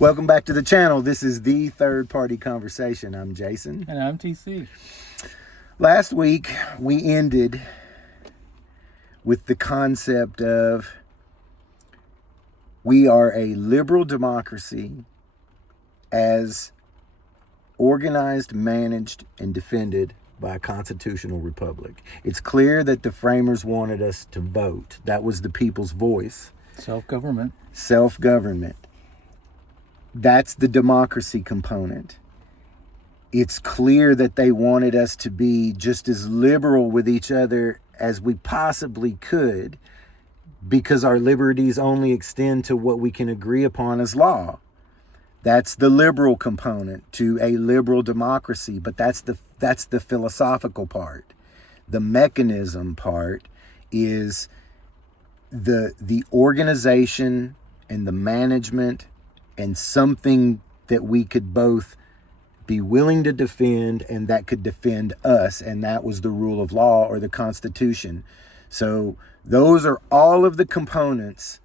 Welcome back to the channel. This is the Third Party Conversation. I'm Jason. And I'm TC. Last week, we ended with the concept of we are a liberal democracy as organized, managed, and defended by a constitutional republic. It's clear that the framers wanted us to vote. That was the people's voice. Self-government. Self-government. That's the democracy component. It's clear that they wanted us to be just as liberal with each other as we possibly could, because our liberties only extend to what we can agree upon as law. That's the liberal component to a liberal democracy, but that's the philosophical part. The mechanism part is the organization and the management and something that we could both be willing to defend and that could defend us, and that was the rule of law or the Constitution. So those are all of the components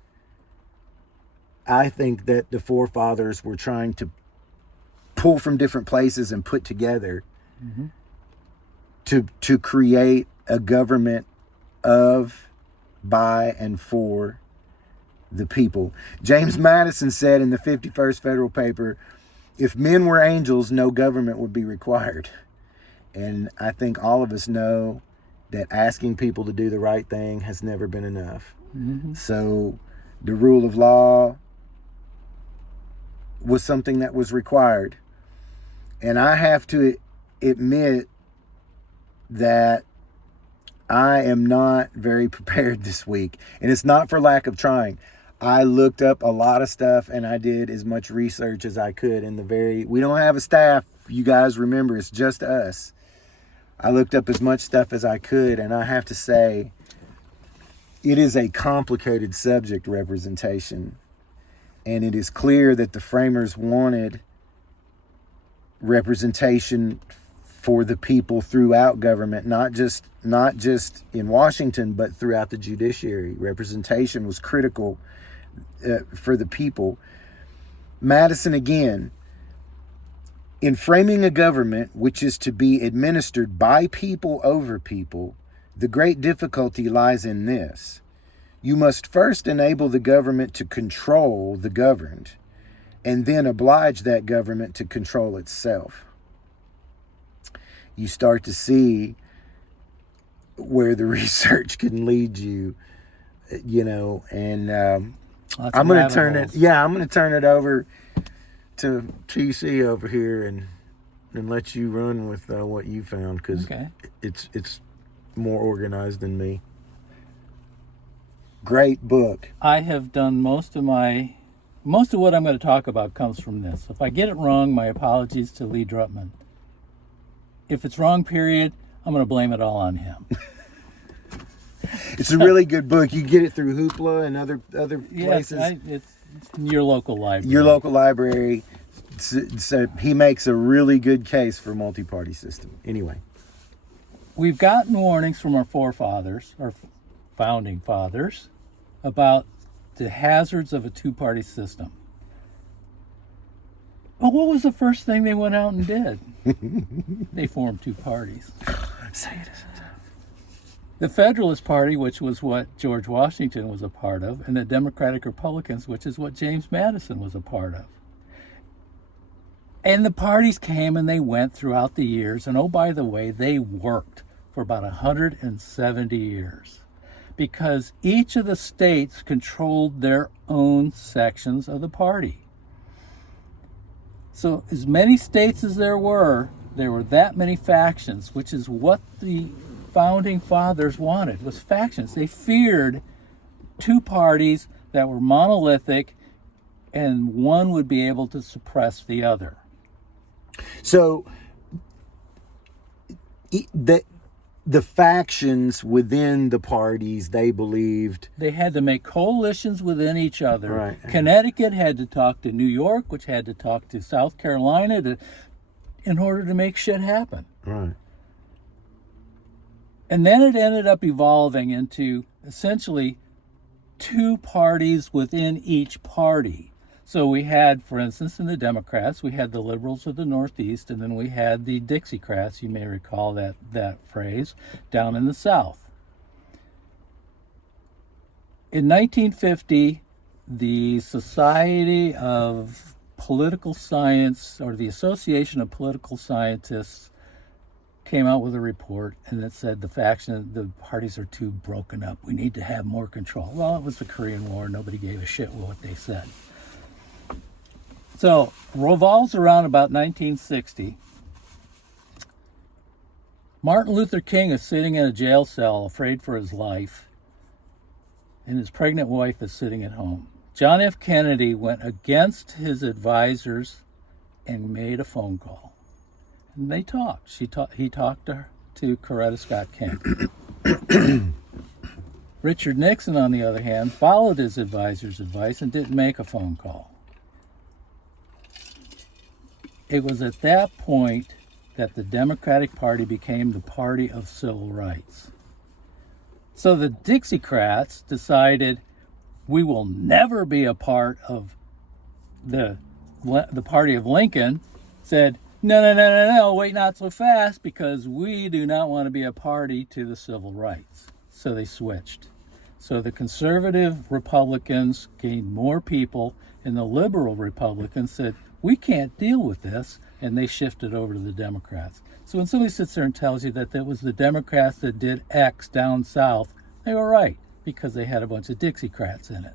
I think that the forefathers were trying to pull from different places and put together to create a government of, by, and for the people. James Madison said in the 51st Federal Paper, if men were angels, no government would be required. And I think all of us know that asking people to do the right thing has never been enough. So the rule of law was something that was required. And I have to admit that I am not very prepared this week. And it's not for lack of trying. I looked up a lot of stuff and I did as much research as I could. We don't have a staff, you guys remember, it's just us. I looked up as much stuff as I could, and I have to say, it is a complicated subject, representation. And it is clear that the framers wanted representation for the people throughout government, not just in Washington, but throughout the judiciary. Representation was critical for the people. Madison again, in framing a government which is to be administered by people over people, the great difficulty lies in this. You must first enable the government to control the governed, and then oblige that government to control itself. You start to see where the research can lead you, and I'm going to turn it over to TC over here and let you run with what you found, because it's more organized than me. Great book. I have done most of what I'm going to talk about comes from this. If I get it wrong, my apologies to Lee Drutman. If it's wrong, period, I'm going to blame it all on him. It's a really good book. You get it through Hoopla and other places. Yes, it's your local library. Your local library. So he makes a really good case for multi-party system. Anyway. We've gotten warnings from our forefathers, our founding fathers, about the hazards of a two-party system. Well, what was the first thing they went out and did? They formed two parties. Say it. The Federalist Party, which was what George Washington was a part of, and the Democratic Republicans, which is what James Madison was a part of. And the parties came and they went throughout the years, and oh, by the way, they worked for about 170 years, because each of the states controlled their own sections of the party. So as many states as there were that many factions, which is what the founding fathers wanted, was factions. They feared two parties that were monolithic and one would be able to suppress the other. So the factions within the parties, they believed they had to make coalitions within each other. Right. Connecticut had to talk to New York, which had to talk to South Carolina in order to make shit happen. Right. And then it ended up evolving into essentially two parties within each party. So we had, for instance, in the Democrats, we had the liberals of the Northeast, and then we had the Dixiecrats, you may recall that phrase, down in the South. In 1950, the Society of Political Science, or the Association of Political Scientists, came out with a report, and it said the parties are too broken up. We need to have more control. Well, it was the Korean War. Nobody gave a shit what they said. So, revolves around about 1960. Martin Luther King is sitting in a jail cell, afraid for his life, and his pregnant wife is sitting at home. John F. Kennedy went against his advisors and made a phone call. And they talked. He talked to Coretta Scott King. Richard Nixon, on the other hand, followed his advisor's advice and didn't make a phone call. It was at that point that the Democratic Party became the party of civil rights. So the Dixiecrats decided, we will never be a part of the party of Lincoln, said, no, wait, not so fast, because we do not want to be a party to the civil rights. So they switched. So the conservative Republicans gained more people, and the liberal Republicans said, we can't deal with this, and they shifted over to the Democrats. So when somebody sits there and tells you that it was the Democrats that did X down south, they were right, because they had a bunch of Dixiecrats in it.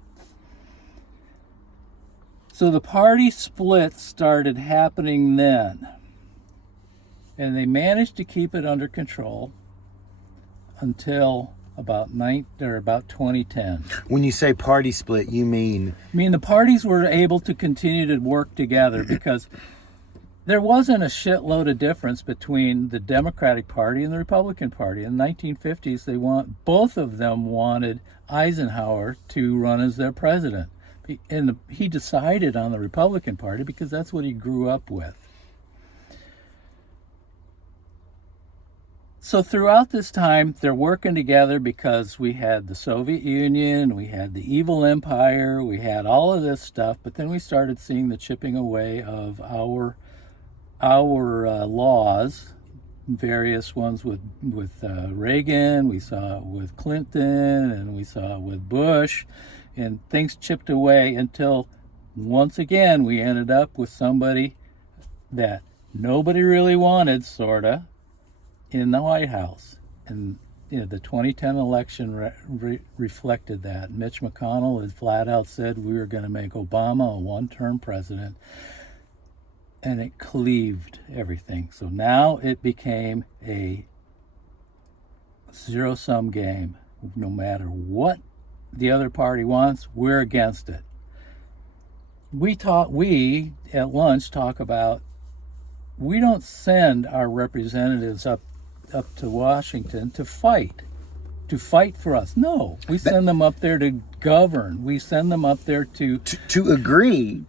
So the party split started happening then. And they managed to keep it under control until about 2010. When you say party split, you mean? I mean, the parties were able to continue to work together because there wasn't a shitload of difference between the Democratic Party and the Republican Party. In the 1950s, both of them wanted Eisenhower to run as their president. And he decided on the Republican Party because that's what he grew up with. So throughout this time, they're working together because we had the Soviet Union, we had the evil empire, we had all of this stuff, but then we started seeing the chipping away of our laws, various ones with Reagan, we saw it with Clinton, and we saw it with Bush, and things chipped away until once again we ended up with somebody that nobody really wanted, sorta, in the White House. And the 2010 election reflected that. Mitch McConnell had flat out said we were going to make Obama a one-term president, and it cleaved everything. So now it became a zero-sum game. No matter what the other party wants, we're against it. We at lunch talk about, we don't send our representatives up to Washington to fight for us. No, we send them up there to govern. We send them up there to agree.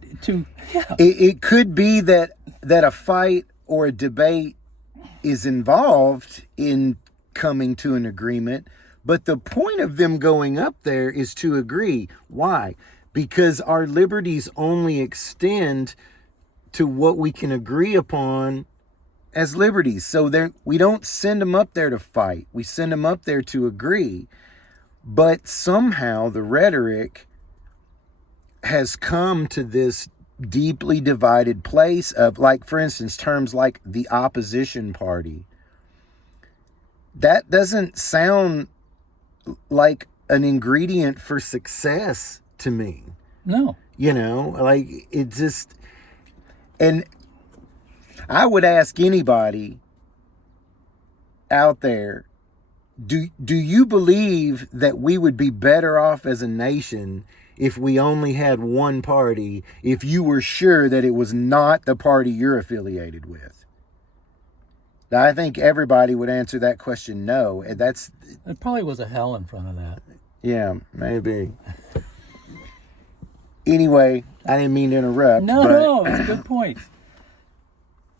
Yeah. It could be that a fight or a debate is involved in coming to an agreement, but the point of them going up there is to agree. Why? Because our liberties only extend to what we can agree upon as liberties. So we don't send them up there to fight. We send them up there to agree. But somehow the rhetoric has come to this deeply divided place of, like, for instance, terms like the opposition party. That doesn't sound like an ingredient for success to me. No. Like, it just... And I would ask anybody out there, do you believe that we would be better off as a nation if we only had one party, if you were sure that it was not the party you're affiliated with? I think everybody would answer that question no. And it probably was a hell in front of that. Yeah, maybe. Anyway, I didn't mean to interrupt. No, it's a good point.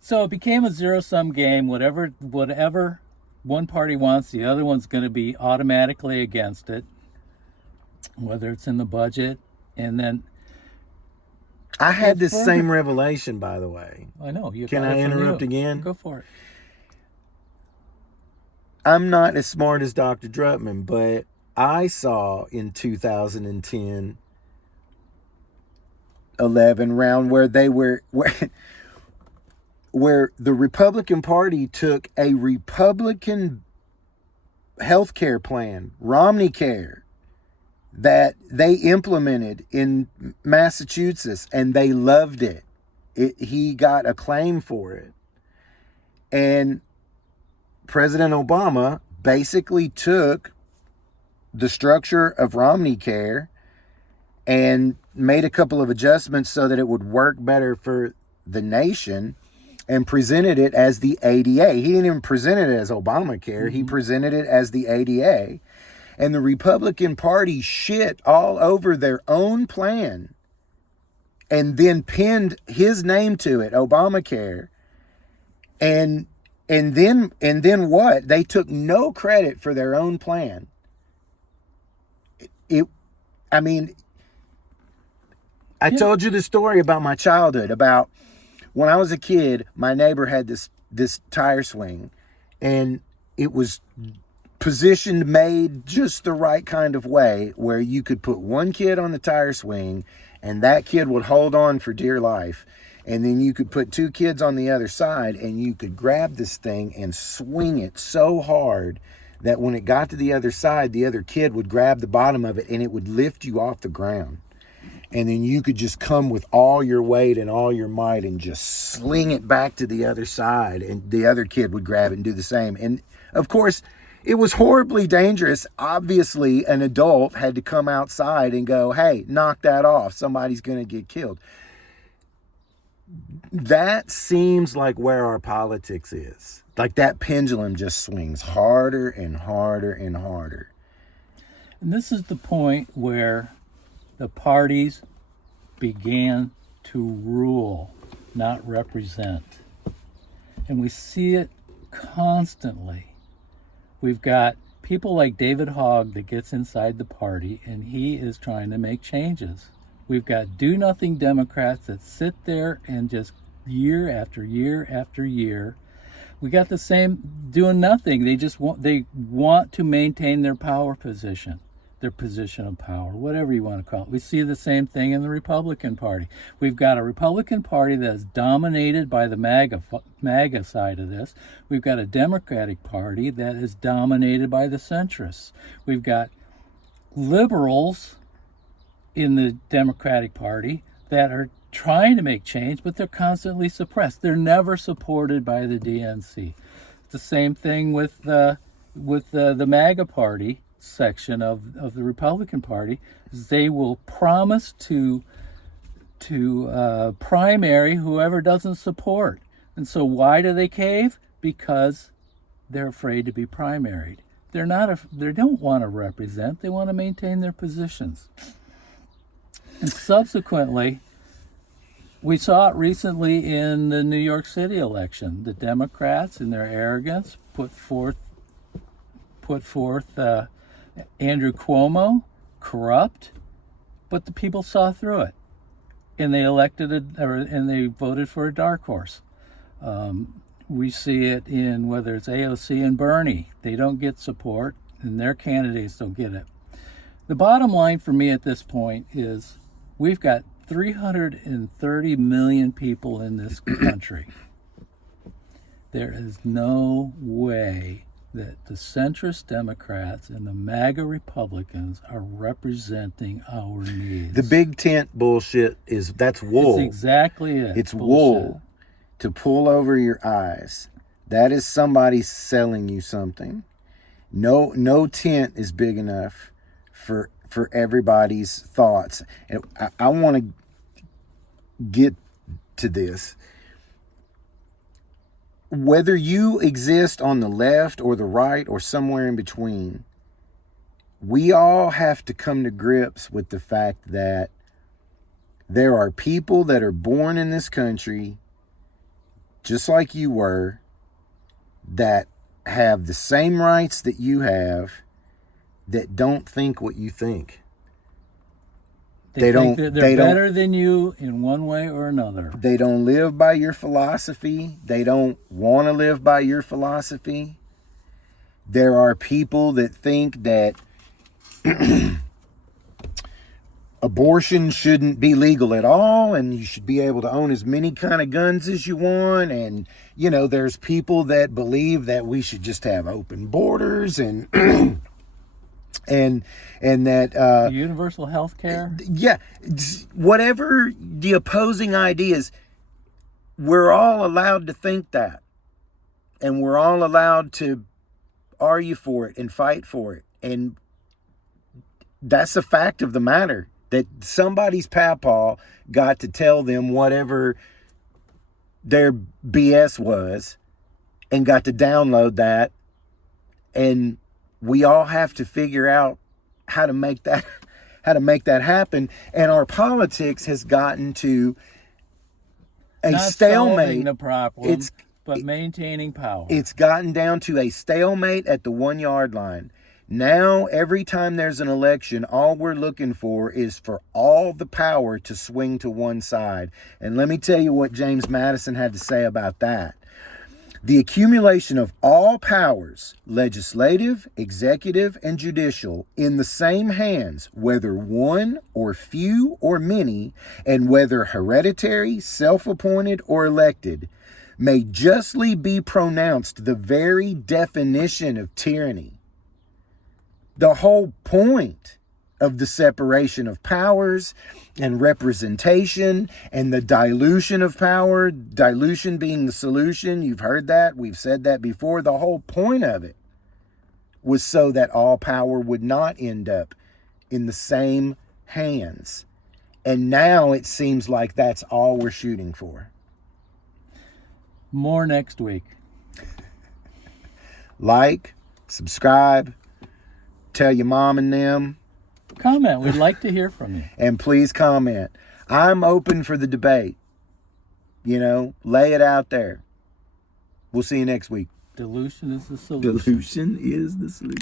So it became a zero-sum game. Whatever one party wants, the other one's going to be automatically against it, whether it's in the budget. And then I had It this further- same revelation, by the way. I know. You Can got I it from interrupt you. again? Go for it. I'm not as smart as Dr. Drutman, but I saw in 2010, 11 round where they were where the Republican Party took a Republican healthcare plan, Romney Care, that they implemented in Massachusetts, and they loved it. He got acclaim for it. And President Obama basically took the structure of Romney Care and made a couple of adjustments so that it would work better for the nation, and presented it as the ADA. He didn't even present it as Obamacare. He presented it as the ADA. And the Republican Party shit all over their own plan and then pinned his name to it, Obamacare. And then what? They took no credit for their own plan. I told you the story about my childhood, about when I was a kid, my neighbor had this tire swing, and it was positioned, made just the right kind of way where you could put one kid on the tire swing and that kid would hold on for dear life. And then you could put two kids on the other side and you could grab this thing and swing it so hard that when it got to the other side, the other kid would grab the bottom of it and it would lift you off the ground. And then you could just come with all your weight and all your might and just sling it back to the other side, and the other kid would grab it and do the same. And of course, it was horribly dangerous. Obviously, an adult had to come outside and go, hey, knock that off. Somebody's going to get killed. That seems like where our politics is. Like that pendulum just swings harder and harder and harder. And this is the point where the parties began to rule, not represent. And we see it constantly. We've got people like David Hogg that gets inside the party and he is trying to make changes. We've got do-nothing Democrats that sit there and just year after year after year. We got the same doing nothing. They want to maintain their power position, their position of power, whatever you want to call it. We see the same thing in the Republican Party. We've got a Republican Party that is dominated by the MAGA side of this. We've got a Democratic Party that is dominated by the centrists. We've got liberals in the Democratic Party that are trying to make change, but they're constantly suppressed. They're never supported by the DNC. It's the same thing with the MAGA Party section of the Republican Party. They will promise to primary whoever doesn't support. And so why do they cave? Because they're afraid to be primaried. They don't want to represent. They want to maintain their positions. And subsequently, we saw it recently in the New York City election. The Democrats, in their arrogance, put forth Andrew Cuomo, corrupt, but the people saw through it, and they they voted for a dark horse. We see it in whether it's AOC and Bernie. They don't get support, and their candidates don't get it. The bottom line for me at this point is we've got 330 million people in this country. There is no way that the centrist Democrats and the MAGA Republicans are representing our needs. The big tent bullshit that's wool. It's exactly it. It's Bullshit. wool to pull over your eyes. That is somebody selling you something. No tent is big enough for everybody's thoughts. And I want to get to this. Whether you exist on the left or the right or somewhere in between, we all have to come to grips with the fact that there are people that are born in this country, just like you were, that have the same rights that you have, that don't think what you think. They don't. think that They they're don't. better than you in one way or another. They don't live by your philosophy. They don't want to live by your philosophy. There are people that think that abortion shouldn't be legal at all, and you should be able to own as many kind of guns as you want. And, you know, there's people that believe that we should just have open borders and and that Universal health care. yeah, whatever the opposing ideas, we're all allowed to think that, and we're all allowed to argue for it and fight for it. And that's a fact of the matter, that somebody's papaw got to tell them whatever their BS was and got to download that, and we all have to figure out how to make that happen. And our politics has gotten to a Not stalemate. solving the problem, It's but maintaining power. It's gotten down to a stalemate at the 1 yard line. Now, every time there's an election, all we're looking for is for all the power to swing to one side. And let me tell you what James Madison had to say about that. The accumulation of all powers, legislative, executive, and judicial, in the same hands, whether one or few or many, and whether hereditary, self-appointed, or elected, may justly be pronounced the very definition of tyranny. The whole point of the separation of powers and representation and the dilution of power, dilution being the solution, you've heard that, we've said that before, the whole point of it was so that all power would not end up in the same hands. And now it seems like that's all we're shooting for. More next week. Like, subscribe, tell your mom and them, Comment. We'd like to hear from you. and please comment. I'm open for the debate. You know, lay it out there. We'll see you next week. Dilution is the solution. Dilution is the solution.